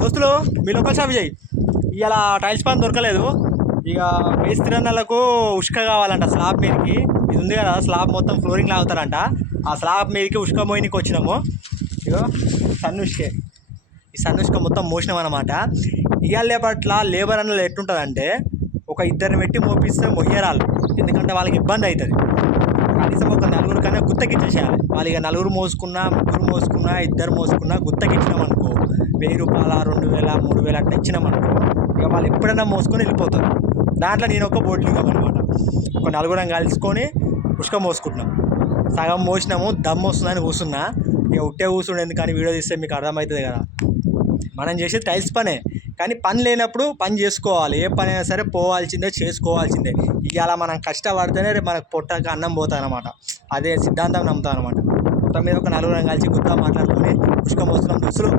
దోస్తులు మీ local shop చేయి. ఇవాళ టైల్స్ పని దొరకలేదు. ఇక మేస్త్రన్నలకు ఉష్క కావాలంట స్లాబ్ మీదకి. ఇది ఉంది కదా స్లాబ్ మొత్తం ఫ్లోరింగ్ లాగుతారంట. ఆ స్లాబ్ మీదకి ఉష్క మోయినికి వచ్చినాము. ఇగో సన్ ఉష్కే. ఈ సన్ ఉష్క మొత్తం మోసినాం అనమాట ఇవాళ పట్ల లేబర్ అన్నలు ఎట్టుంటుందంటే ఒక ఇద్దరిని పెట్టి మోపిస్తే మొయ్యరాలు ఎందుకంటే వాళ్ళకి ఇబ్బంది అవుతుంది కనీసం ఒక నలుగురు కన్నా గుత్తకిచ్చేసేయాలి. వాళ్ళు ఇక నలుగురు మోసుకున్నా ముగ్గురు మోసుకున్నా ఇద్దరు మోసుకున్నా గుత్తకిచ్చినాం అనుకో వెయ్యి రూపాయల రెండు వేల మూడు వేల అట్లా ఇచ్చినామనుకో ఇక వాళ్ళు ఎప్పుడైనా మోసుకొని వెళ్ళిపోతారు. దాంట్లో నేను ఒక బోట్లింగ్ అనమాట ఒక నలుగురం కలుసుకొని పుష్క మోసుకుంటున్నాం. సగం మోసినాము దమ్ వస్తుందని కూర్చున్నా ఇక ఉట్టే కూర్చుండే ఎందుకని వీడియో తీస్తే మీకు అర్థమవుతుంది కదా. మనం చేసేది టైల్స్ పనే. కానీ పని లేనప్పుడు పని చేసుకోవాలి. ఏ పని అయినా సరే పోవాల్సిందే చేసుకోవాల్సిందే. ఇవాళ మనం కష్టపడితేనే రేపు మనకు పొట్టకి అన్నం పోతానమాట అనమాట అదే సిద్ధాంతం నమ్ముతాం అనమాట మొత్తం మీద ఒక నలుగురం కలిసి గుర్తా మాట్లాడుకొని పుష్కం వస్తున్నాం దుస్తులు